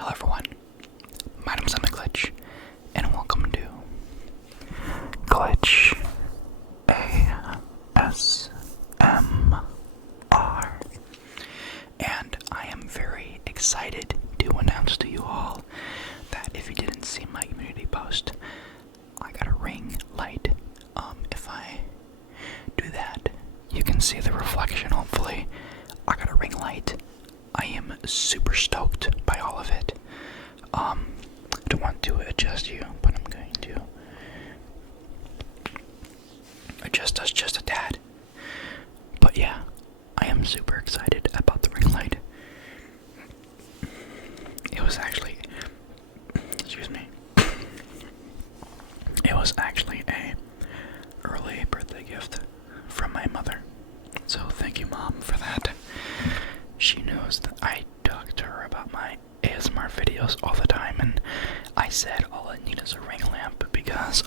Hello everyone, my name is Glitch, and welcome to Glitch ASMR. And I am very excited to announce to you all that if you didn't see my community post, I got a ring light. If I do that, you can see the reflection, hopefully. I got a ring light. I am super stoked by all of it. I don't want to adjust you, but I'm going to adjust us just a tad. But yeah, I am super excited about the ring light. It was actually, it was actually a early birthday gift from my mother. So thank you, Mom, for that. She knows that I talk to her about my ASMR videos all the time, and I said all I need is a ring lamp because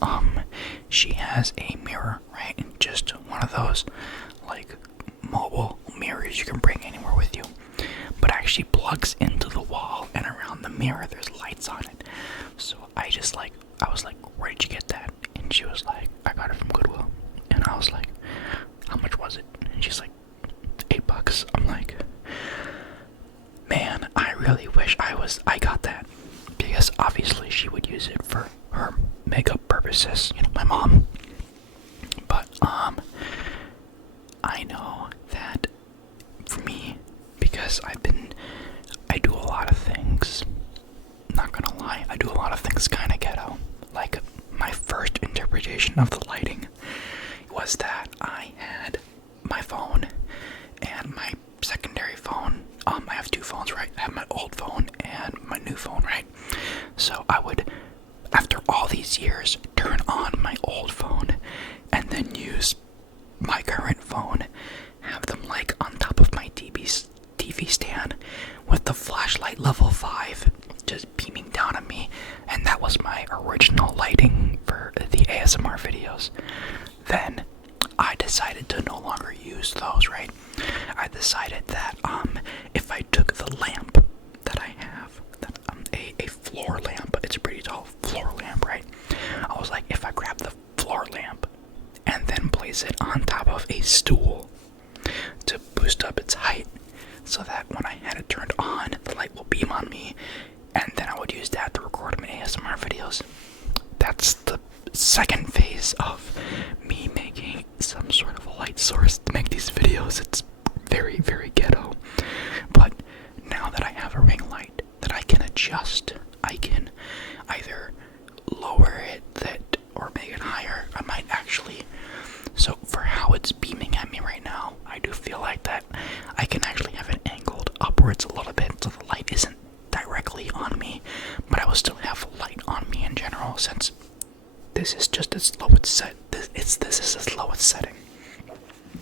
she has a mirror, right? And just one of those like mobile mirrors you can bring anywhere with you, but actually plugs into the wall, and around the mirror there's lights on it. So I was like, where did you get that? And she was like, I got it from Goodwill. And I was like, how much was it? And she's like, $8. I'm like, man, I really wish I got that, because obviously she would use it for her makeup purposes, my mom. But I know that for me, because I do a lot of things, not gonna lie, I do a lot of things kinda ghetto. Like, my first interpretation of the lighting was that I had my phone and my secondary phone. I have two phones, right? I have my old phone and my new phone, right? So I would, after all these years, turn on my old phone and then use my current phone, have them like on top of my TV stand with the flashlight level 5 just beaming down at me, and that was my original lighting for the ASMR videos. Then I decided to no longer use those, right? I decided that if I took the lamp that I have, that a floor lamp, it's a pretty tall floor lamp, right? I was like, if I grab the floor lamp and then place it on top of a stool to boost up its height, so that when I had it turned on, the light will beam on me, and then I would use that to record my ASMR videos. That's the second phase of me making some sort of a light source to make these videos. It's very, very ghetto. But now that I have a ring light that I can adjust, I can either lower it or make it higher. I might actually, so for how it's beaming at me right now, I do feel like that I can actually have it angled upwards a little bit so the light isn't directly on me, but I will still have light on me in general, since this is just as low it's set. This is as low it's setting.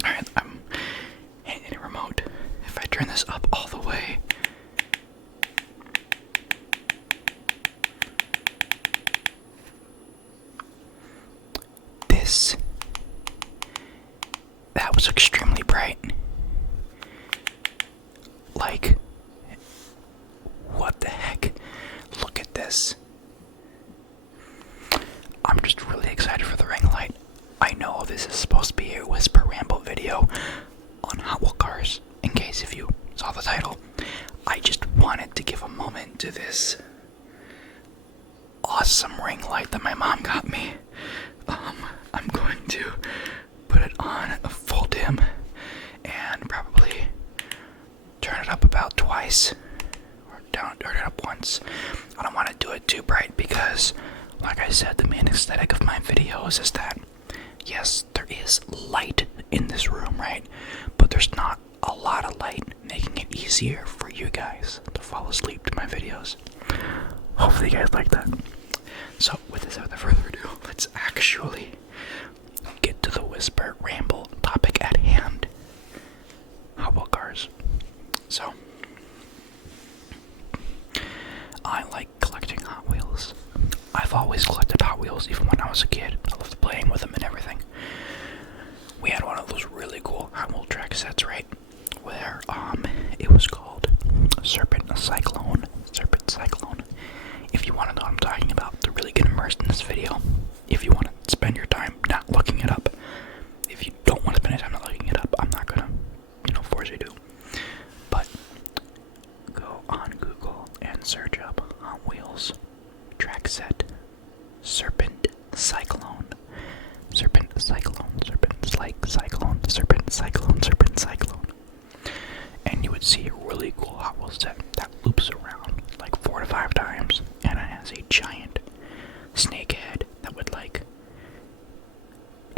Alright, I'm handing a remote. If I turn this up all the way, that was extremely bright. Like, what the heck? Look at this. I'm just really excited for the ring light. I know this is supposed to be a Whisper Ramble video on Hot Wheel cars, in case if you saw the title. I just wanted to give a moment to this awesome ring light that my mom got me. I'm going to put it on a full dim and probably turn it up about twice, or turn it up once. I don't want to do it too bright because, like I said, the main aesthetic of my videos is that, yes, there is light in this room, right? But there's not a lot of light, making it easier for you guys to fall asleep to my videos. Hopefully you guys like that. So, without further ado, let's actually get to the Whisper Ramble topic at hand. Hot Wheel cars. So, I like collecting Hot Wheels. I've always collected Hot Wheels, even when I was a kid. I loved playing with them and everything. We had one of those really cool Hot Wheel track sets, right? Where it was called Serpent Cyclone. bars in this video. If you want to spend your time not looking it up. If you don't want to spend your time not looking it up, I'm not gonna, force you to. But go on Google and search up Hot Wheels track set Serpent Cyclone. Serpent Cyclone, Serpent like Cyclone, Serpent Cyclone, Serpent Cyclone. And you would see a really cool Hot Wheels set that loops around like 4 to 5 times, and it has a giant snake head that would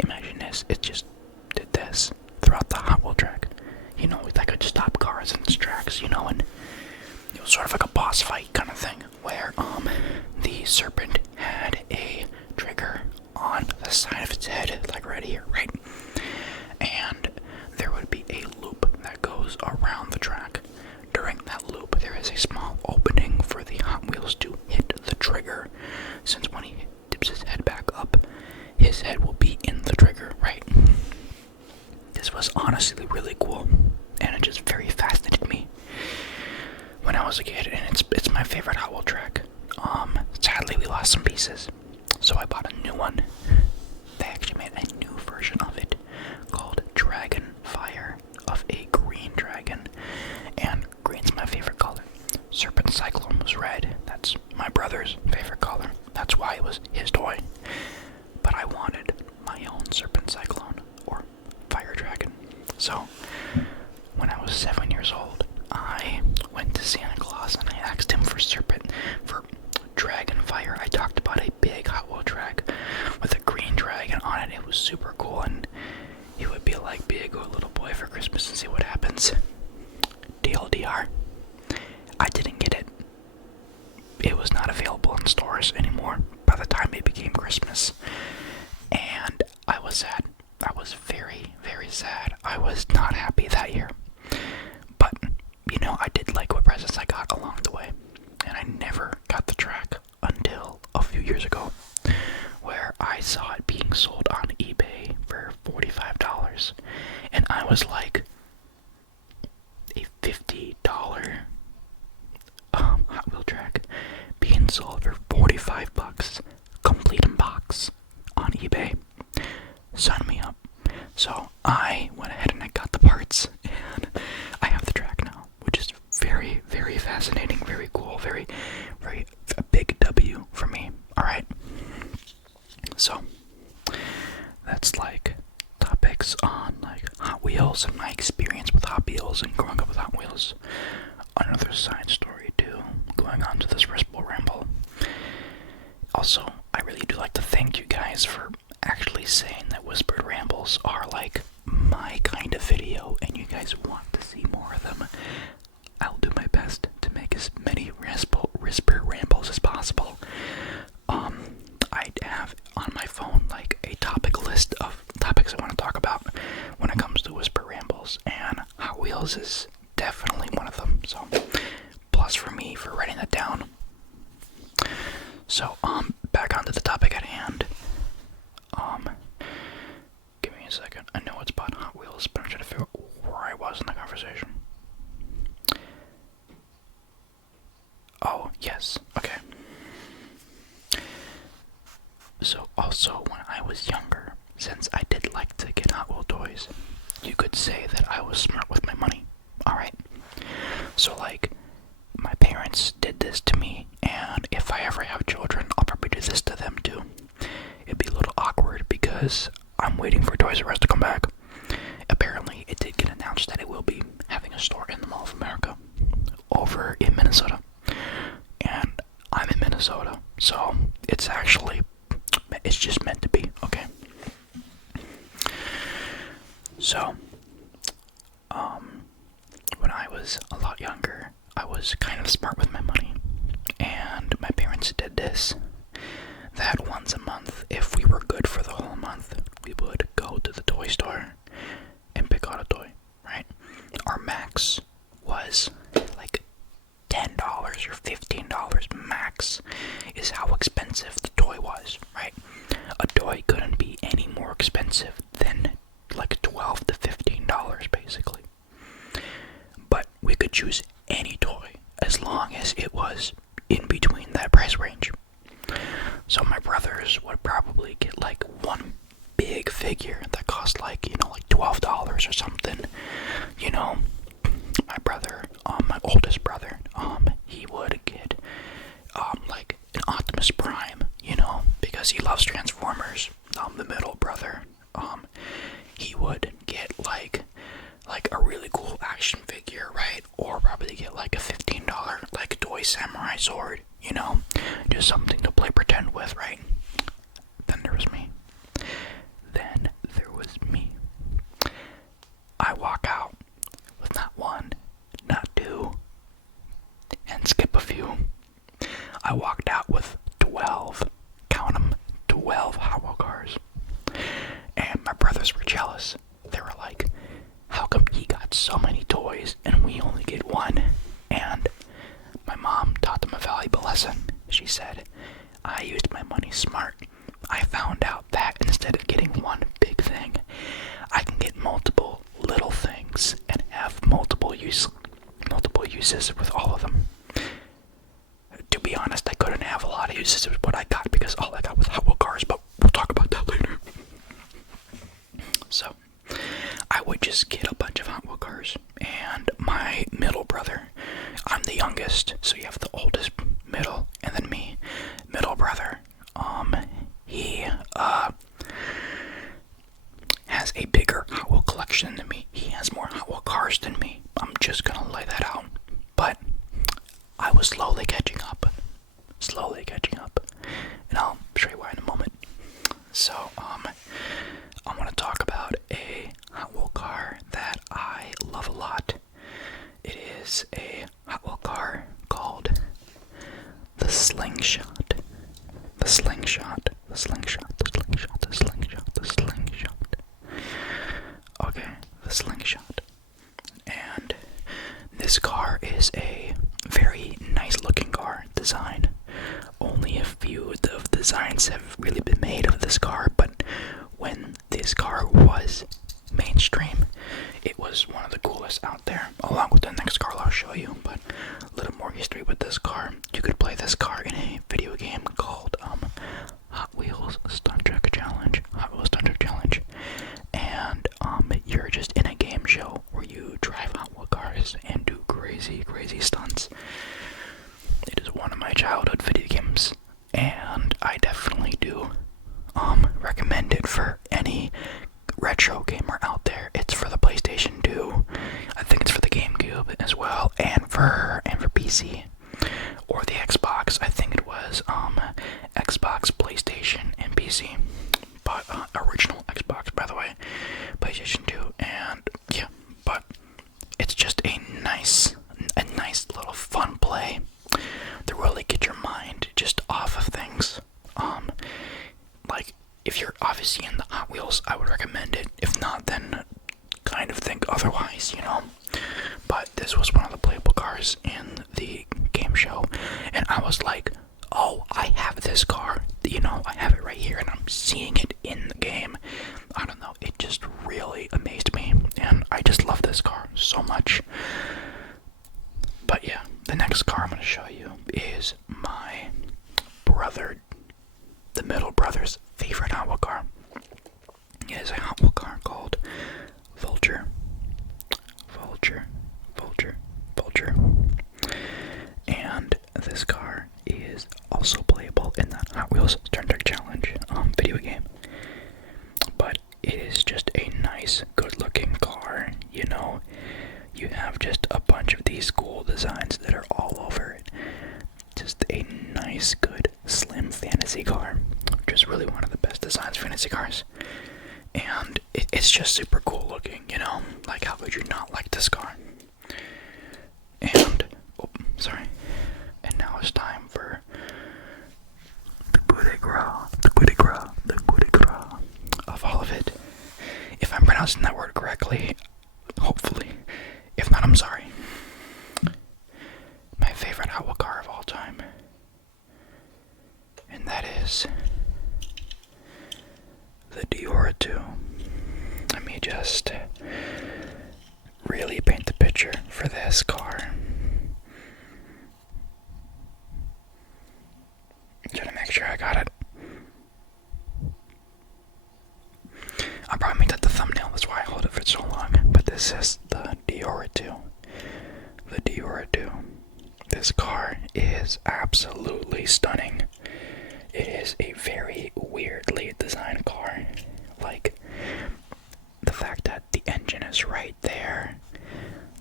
imagine this, it just did this throughout the Hot Wheel track. That could stop cars in its tracks, and it was sort of like a boss fight kind of thing, where the serpent had a trigger on the side of its head, like right here, right? And there would be a loop that goes around the track. During that loop, there is a small opening for the Hot Wheels to hit the trigger, since when he dips his head back up, his head will be in the trigger, right? This was honestly really cool, and it just very fascinated me when I was a kid, and it's my favorite Hot Wheel track. Sadly, we lost some pieces, so I bought a new one. They actually made a new version of it called Dragon Fire, of a green dragon, and green's my favorite color. Serpent Cyclone was red. That's my brother's favorite color. That's why it was his toy. But I wanted my own Serpent Cyclone, or Fire Dragon. So, when I was 7 years old, I went to Santa Claus and I asked him for Dragon Fire. I talked about a big Hot Wheel track with a green dragon on it. It was super cool, and he would be like, big or little boy for Christmas and see what happens. TLDR, I didn't get it. It was not available in stores anymore by the time it became Christmas. And I was sad. I was very, very sad. I was not happy that year. But, I did like what presents I got along the way. And I never got the track until a few years ago, where I saw it being sold on eBay for $45. And I was like, a $50 Hot Wheel track being sold for $45, complete in box, on eBay. Sign me up. So I went ahead and I got the parts, and I have the track now, which is very, very fascinating, very cool, very, very, a big W for me. Alright. So, that's topics on Hot Wheels and my experience with Hot Wheels and growing up with Hot Wheels. Another side story too, going on to this Ramble. Also, I really do like to thank you guys for actually saying that Whispered Rambles are my kind of video and you guys want to see more of them. I'll do my best to make as many Whispered Rambles as possible. I have on my phone a topic list of topics I want to talk about when it comes to Whispered Rambles, and Hot Wheels is definitely one of them. So, plus for me for writing that down. So, back onto the topic at hand. Give me a second. I know it's about Hot Wheels, but I'm trying to figure out where I was in the conversation. Oh, yes. Okay. So, also, when I was younger, since I did like to get Hot Wheel toys, you could say that I was smart with my money. Alright? So, my parents did this to me, and if I ever have children, I'll probably do this to them too. It'd be a little awkward because I'm waiting for Toys R Us to come back. Apparently, it did get announced that it will be having a store in the Mall of America over in Minnesota. And I'm in Minnesota, so it's just meant to be, okay? So, when I was a lot younger, I was kind of smart with my money, and my parents did this, that once a month, if we were good for the whole month, we would go to the toy store and pick out a toy, right? Our max was $10 or $15 max is how expensive the toy was, right? A toy couldn't be any more expensive than $12 to $15 basically. But we could choose any toy as long as it was in between that price range. So my brothers would probably get like one big figure that cost like, like $12 or something. My brother, my oldest brother, he would get like an Optimus Prime, because he loves Transformers. The middle brother, he would get like a really cool action figure, right? Or probably get like a $15 like toy samurai sword, just something to play pretend with, right? Then there was me. I walk out with not one, not two, and skip a few. I walked out with 12, count them, 12 Hot Wheel cars. And my brothers were jealous. They were like, how come he got so many toys and we only get one? And my mom taught them a valuable lesson. She said, I used my money smart. I found out that instead of getting one big thing, I can get multiple little things and have multiple uses with all of them. To be honest, I couldn't have a lot of uses with what I got because all I got was Hot Wheel cars, but we'll talk about that later. So, I would just get a bunch of Hot Wheel cars, and my middle brother, I'm the youngest, so you have the oldest, middle, and then me. Middle brother, he has a bigger Hot Wheel collection than me. He has more Hot Wheel cars than me. I'm just gonna lay that out. But I was slowly catching up. And I'll show you why in a moment. So, I want to talk about a Hot Wheel car that I love a lot. It is a Hot Wheel car called the Slingshot. The Slingshot. Okay, the Slingshot. And this car is a very nice looking car design. Only a few of the designs have really been made of this car, but when this car was mainstream, it was one of the coolest out there, along with the next car I'll show you. But a little more history with this car. You could play this car in a video game called Hot Wheels Stunt Truck Challenge. And you're just in a game show where you drive Hot Wheel cars and do crazy stunts. It is one of my childhood video games, and I definitely do recommend it for any retro gamer out there. It's for the PlayStation 2. I think it's for the GameCube as well, and for PC or the Xbox. I think it was Xbox, PlayStation, and PC. But original Xbox, by the way, PlayStation 2, and yeah. But it's just a nice little fun play to really get your mind just off of things. Like, if you're obviously in the Hot Wheels, I would recommend it. If not, then kind of think otherwise, But this was one of the playable cars in the game show, and I was like, oh, I have this car, I have it right here, and I'm seeing it in the game. I don't know, it just really amazed me, and I just love this car so much. But yeah, the next car I'm going to show you is my brother, the middle brother's favorite Hot Wheel car. It is a Hot Wheel car called Vulture. And this car is also playable in that Hot Wheels Stunt Truck Challenge video game. But it is just a nice, good-looking car, You have just a bunch of these cool designs that are all over it. Just a nice, good, slim fantasy car. Which is really one of the best designs fantasy cars. And it's just super cool looking, Like, how could you not like this car? And, and now it's time for the coup de grace of all of it. If I'm pronouncing that word correctly, hopefully. If not, I'm sorry. My favorite Hot Wheel car of all time. And that is the Deora II. Let me just really paint the picture for this car. Trying to make sure I got it. This is the Deora II. The Deora II. This car is absolutely stunning. It is a very weirdly designed car. Like, the fact that the engine is right there,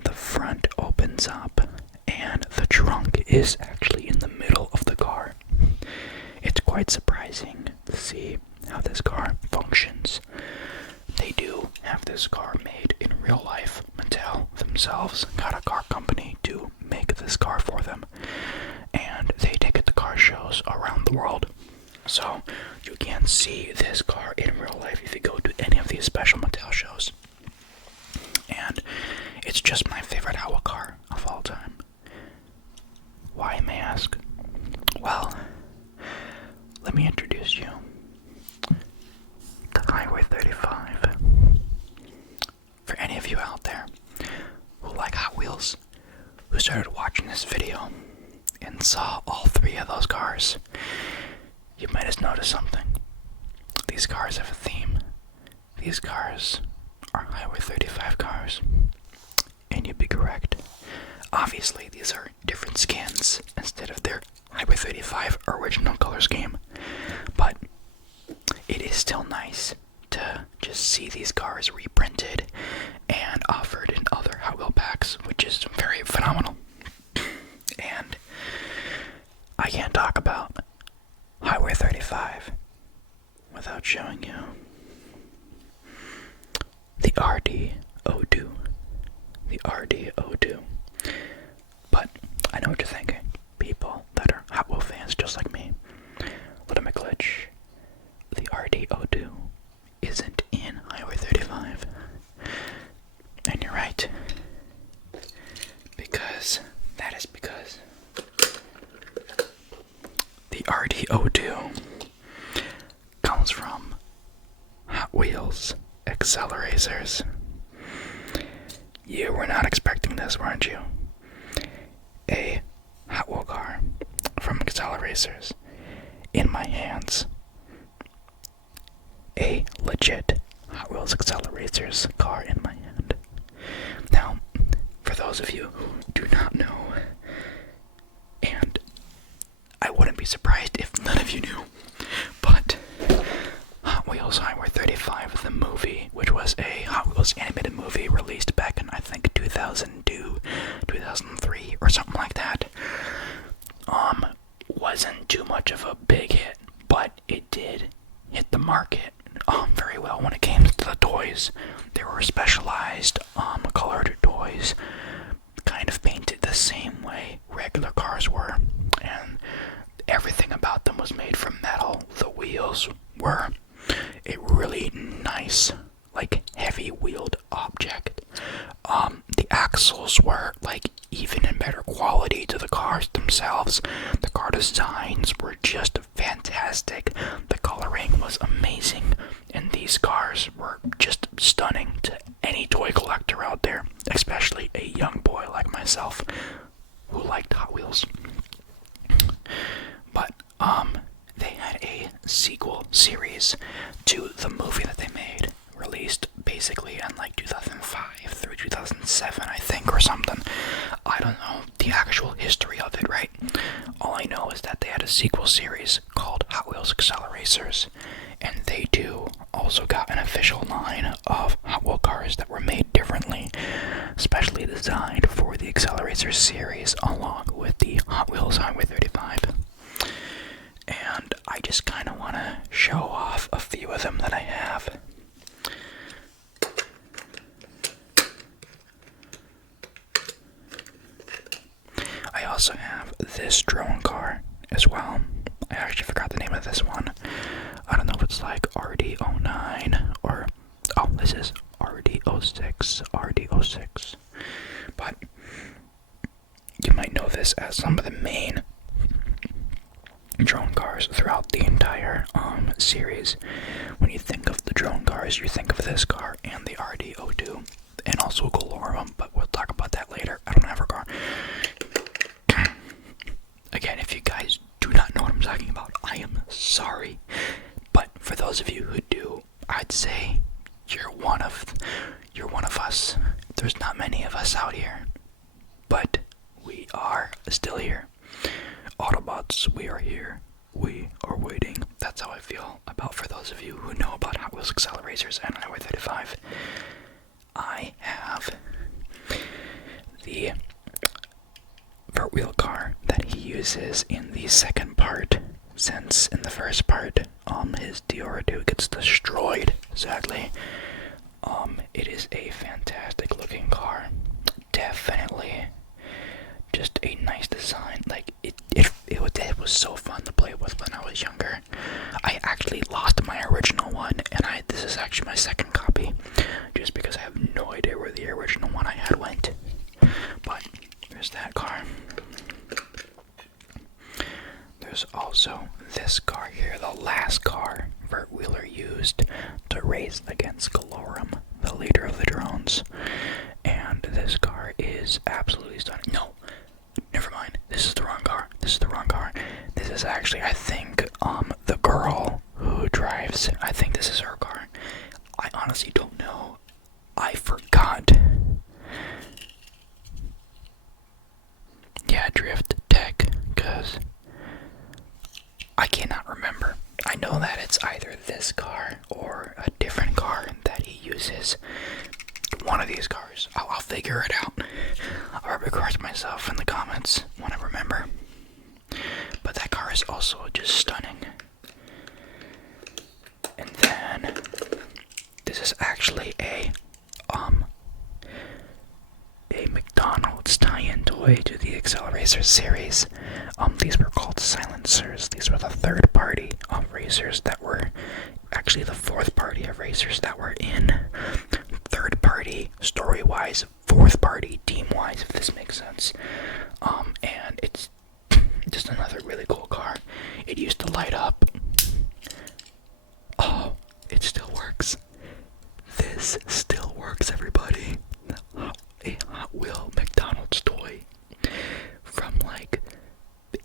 the front opens up, and the trunk is actually in the middle of the car. It's quite surprising to see how this car functions. They do have this car made in real life. Mattel themselves got a car company to make this car for them, and they take it to car shows around the world. So you can see this car in real life if you go to any of these special Mattel shows. And it's just my favorite Hot Wheel car of all time. Why, you may ask? Well, let me introduce you to Highway 35. For any of you out there who like Hot Wheels, who started watching this video and saw all three of those cars, you might have noticed something. These cars have a theme. These cars are Highway 35 cars. And you'd be correct. Obviously, these are different skins instead of their Highway 35 original color scheme. But it is still nice to just see these cars reprinted and offered in other Hot Wheel packs, which is very phenomenal. And I can't talk about Highway 35 without showing you the RD02. The RD02. But I know what you're thinking. People that are Hot Wheel fans just like me. Little McGlitch, the RD02 isn't in Highway 35. And you're right. Because the RD02 comes from Hot Wheels Acceleracers. You were not expecting this, weren't you? A Hot Wheel car from Acceleracers in my hands. A legit Hot Wheels Acceleracers car in my hand. Now, for those of you who do not know, and I wouldn't be surprised if none of you knew, but Hot Wheels Highway 35, the movie, which was a Hot Wheels animated movie released back in, I think, 2002, 2003, or something like that, wasn't too much of a big hit, but it did hit the market very well when it came to the toys. They were specialized, colored toys, kind of painted the same way regular cars were, and everything about them was made from metal. The wheels were a really nice, like, heavy-wheeled object. The axles were, like, even in better quality to the cars themselves. The car designs were just fantastic. The coloring was amazing, and these cars were just stunning to any toy collector out there, especially a young boy like myself who liked Hot Wheels. But they had a sequel series to the movie that they made, released basically in like 2005 through 2007, I think, or something. I don't know the actual history of it, right? All I know is that they had a sequel series called Hot Wheels Acceleracers, and they too also got an official line of Hot Wheel cars that were made differently, specially designed for the Acceleracers series, along with the Hot Wheels Highway 35. And I just kind of want to show off a few of them that I have. I also have this drone car as well. I actually forgot the name of this one. I don't know if it's like RD09 or... oh, this is RD06. RD06. But you might know this as some of the main drone cars throughout the entire series. When you think of the drone cars, you think of this car and the RD02, and also Galorum, but we'll talk about that later. I don't have her car. Again, if you guys do not know what I'm talking about, I am sorry. But for those of you who do, I'd say you're one of us. there's not many of us out here, but we are still here. Autobots, we are here. We are waiting. That's how I feel about, for those of you who know about Hot Wheels Acceleracers and Highway 35. I have the vert wheel car that he uses in the second part, since in the first part, his Deora II gets destroyed, sadly. It is a fantastic looking car. Definitely just a nice design. Like, it was so fun to play with when I was younger. I actually lost my original one, and this is actually my second copy, just because I have no idea where the original one I had went. But there's that car. There's also this car here, the last car Vert Wheeler used to race against Galorum, the leader of the drones. And this car is absolutely stunning. No, never mind. This is the wrong car. This is the wrong car. This is actually, I think, the girl who drives it. I think this is her car. I honestly don't know. I forgot. Yeah, Drift Tech, because I cannot remember. I know that it's either this car or a different car that he uses. One of these cars. I'll figure it out. I'll record myself in the comments when I remember. But that car is also just stunning. And then this is actually a McDonald's tie-in toy to the Acceleracers series. These were called Silencers. These were the third party of racers that were actually the fourth party of racers that were in third party story-wise, fourth party team-wise, if this makes sense. And it's just another really cool car. It used to light up. Oh, it still works. This still works, everybody. A Hot Wheel McDonald's toy from like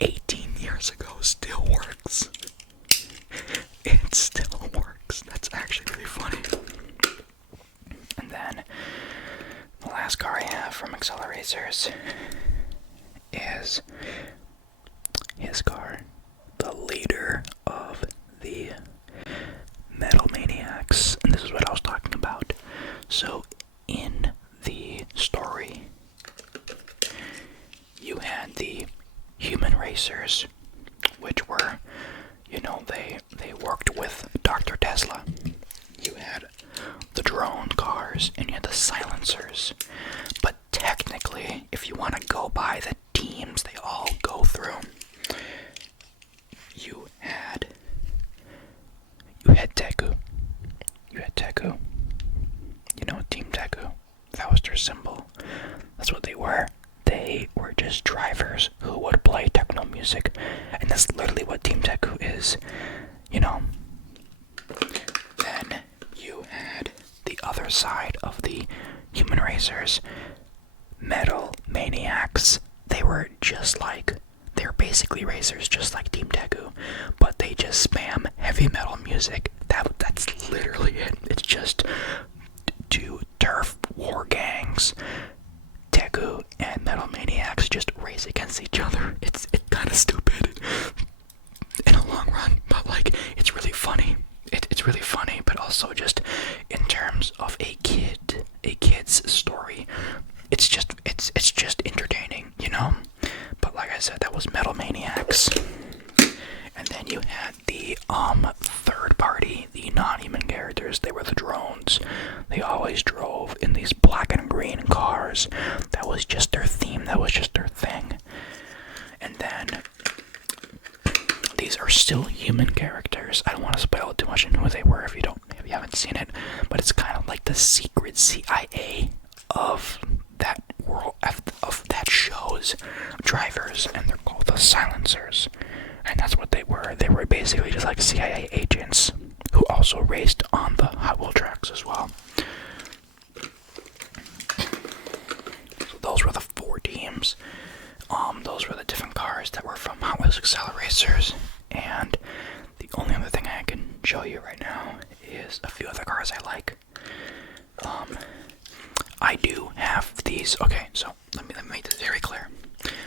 18 years ago still works. It still works. That's actually really funny. And then the last car I have from Acceleracers is his car, the leader of the Metal Maniacs. And this is what I was talking about. So in the story, you had the human racers, which were, they worked with Dr. Tesla. You had the drone cars, and you had the silencers. But technically, if you want to go by the teams they all go through, you had Teku. You had Teku. Team Teku. That was their symbol. That's what they were. They were just drivers who would play techno music. And that's literally what Team Teku is. Then you had the other side of the human racers, Metal Maniacs. They were basically racers just like Team Teku, but they just spam heavy metal music. That's literally it. It's just two turf war gangs. Teku and Metal Maniacs just race against each other. It's kind of stupid in a long run, but it's really funny. It's really funny, but also just in terms of a kid's story, it's just entertaining, But like I said, that was Metal Maniacs. And then you had the third party, the non-human characters. They were the drones. They always drove in these black and green cars. That was just their theme. That was just their thing. And then these are still human characters. I don't want to spoil too much on who they were if you haven't seen it. But it's kind of like the secret CIA of that world, of that show's drivers, and they're called the Silencers. And that's what they were. They were basically just like CIA agents who also raced on the Hot Wheel tracks as well. So those were the four teams. Those were the different cars that were from Hot Wheels Acceleracers. And the only other thing I can show you right now is a few other cars I like. I do have these. Okay, so let me make this very clear.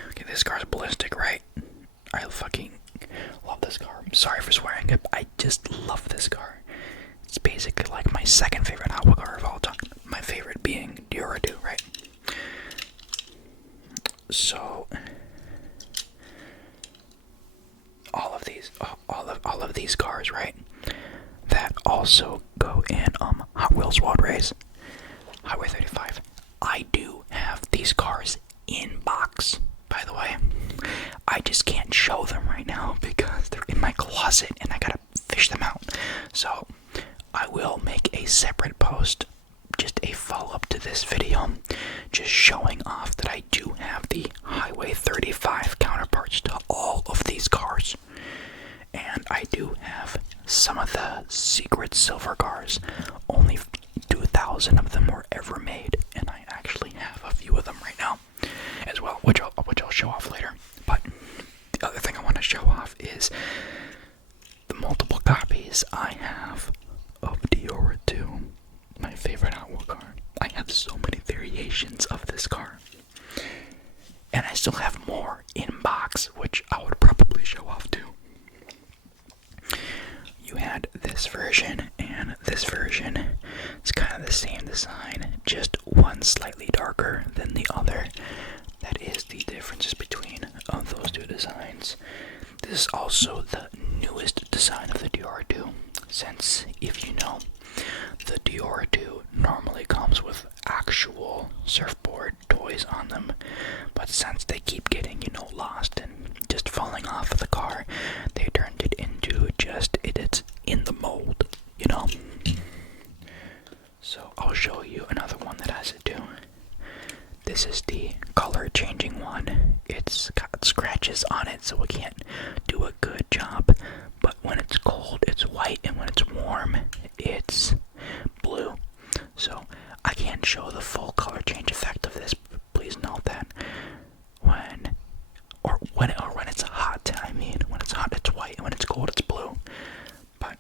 Okay, this car's ballistic, right? I fucking love this car. I'm sorry for swearing it, but I just love this car. It's basically like my second favorite Hot Wheel car of all time. My favorite being Deora II, right? So all of these cars, right? That also go in Hot Wheels World Race, Highway 35. I do have these cars in box, by the way. I just can't show them right now because they're in my closet and I gotta fish them out. So I will make a separate post, just a follow-up to this video, just showing off that I do have the Highway 35 counterparts to all of these cars. And I do have some of the secret silver cars. Only 2,000 of them were ever made, and I actually have a few of them right now as well, which I'll show off later. But the other thing I want to show off is the multiple copies I have of Deora II, my favorite Hot Wheel car. I have so many variations of this car, and I still have more in box, which I would probably show off too. You had this version and this version. It's kind of the same design, just one slightly darker than the other. That is the differences between those two designs. This is also the newest design of the Deora II, since, if you know, the Deora II normally comes with actual surfboard toys on them, but since they keep getting, lost and just falling off of the car, they turned it into just, it's in the mold, So I'll show you another one that has it too. This is the color changing one. It's got scratches on it, so it can't do a good job, but when it's cold, it's white, and when it's warm, it's blue. So I can't show the full color change effect of this. Please note that when it's hot, when it's hot it's white, and when it's cold it's blue. But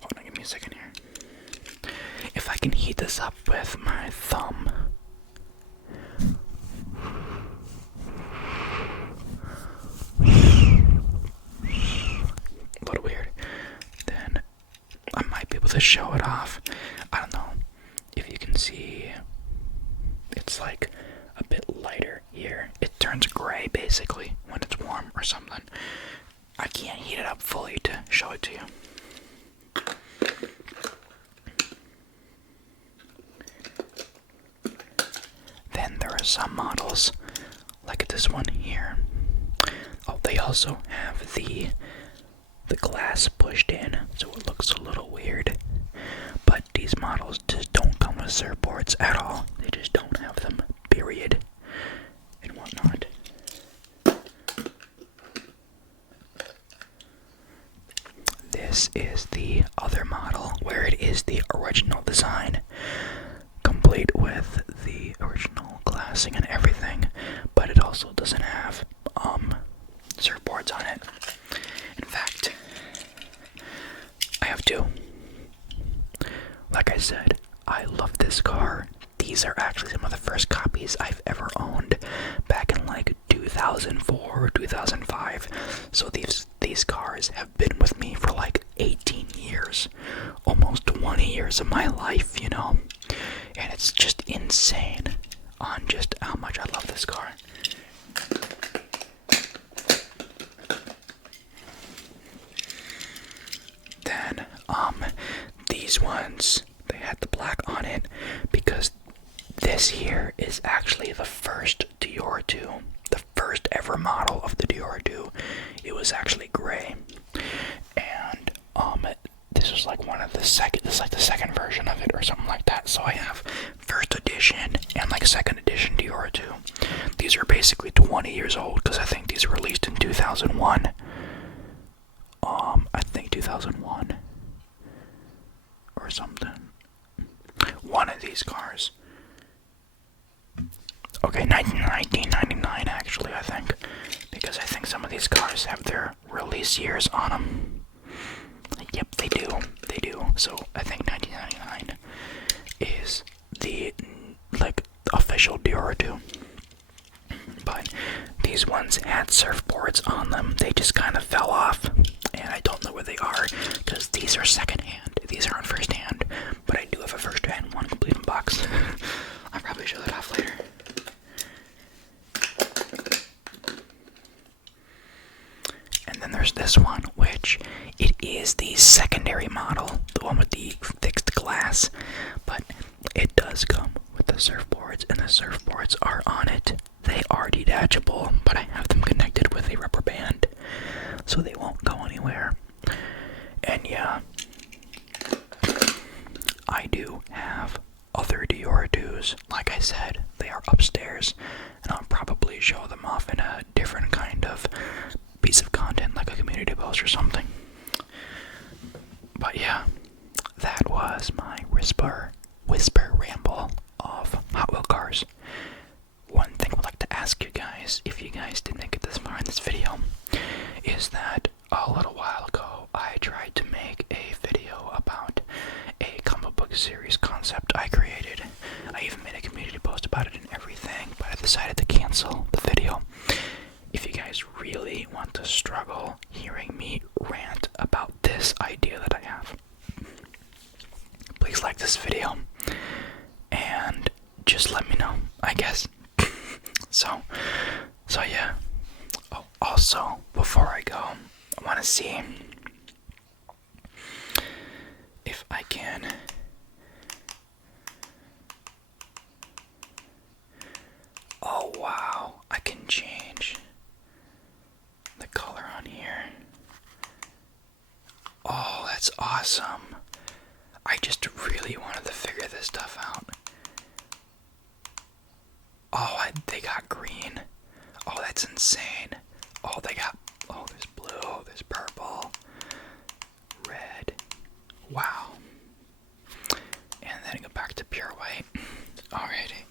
hold on, give me a second here. If I can heat this up with my thumb. A little weird. Then I might be able to show it off. I don't know if you can see. It's like a bit lighter here. It turns gray basically when it's warm or something. I can't heat it up fully to show it to you. Then there are some models like this one here. Oh, they also have the glass pushed in, so it looks a little weird. But these models just don't come with surfboards at all. They just don't have them, period, and whatnot. This is the other model, where it is the original design, complete with the original glassing and everything, but it also doesn't have surfboards on it. In fact, I have two. Like I said, I love this car. These are actually some of the first copies I've ever owned back in like 2004 or 2005. So these cars have been with me for like 18 years, almost 20 years of my life, and it's just insane on just how much I love this car. Then, these ones, they had the black on it because this here is actually the first Deora II, the first ever model of the Deora II. It was actually gray, and this was like this is like the second version of it or something like that. So I have first edition and like second edition Deora II. These are basically 20 years old because I think these were released in 2001. I think 2001 or something. One of these cars. Okay, 1999 actually, I think, because I think some of these cars have their release years on them. Yep, they do. So I think 1999 is the official Deora II. But these ones had surfboards on them. They just kind of fell off, and I don't know where they are because these are secondhand. These aren't firsthand, but I do have a firsthand one complete in box. I'll probably show that off later. And then there's this one, which it is the secondary model, the one with the fixed glass, but it does come with the surfboards, and the surfboards are on it. They are detachable, but I have them connected with a rubber band, so they won't go anywhere. And yeah, I do have other Deora IIs. Like I said, they are upstairs, and I'll probably show them off in a different kind of piece of content, like a community post or something. But yeah, that was my whisper ramble of Hot Wheel cars. One thing I'd like to ask you guys, if you guys did make it this far in this video, is that a little while ago I tried to make a video about a comic book series concept I created. I even made a community post about it and everything, but I decided to cancel the video. If you guys really want to struggle hearing me rant about this idea that I have, please like this video and just let me know, I guess. So yeah. Oh, also, before I go, I want to see if I can oh wow, I can change the color on here. Oh, that's awesome. I just really wanted to figure this stuff out. Oh, they got green. Oh, that's insane. Oh, there's blue, there's purple, red. Wow. And then go back to pure white. Alrighty.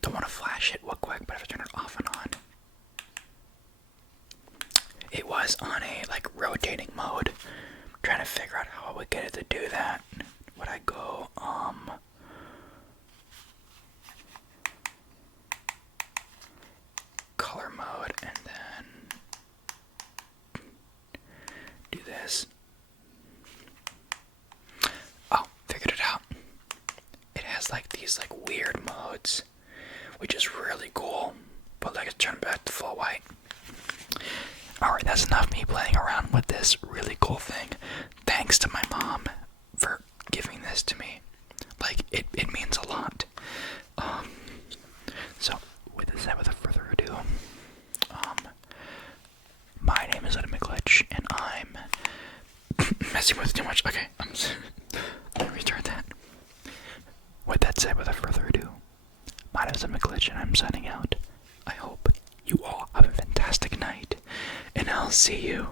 Don't want to flash it real quick, but if I turn it off and on, it was on a rotating mode. I'm trying to figure out how I would get it to do that. Would I go color mode and then do this? Oh, figured it out. It has these weird modes, which is really cool. But let's turn back to full white. Alright, that's enough me playing around with this really cool thing. Thanks to my mom for giving this to me. It means a lot. So with this said, without further ado, my name is Glitch, and I'm messing with too much. Okay, let me restart that. With that said, without further ado, my name is Glitch, and I'm signing out. I hope you all have a fantastic night, and I'll see you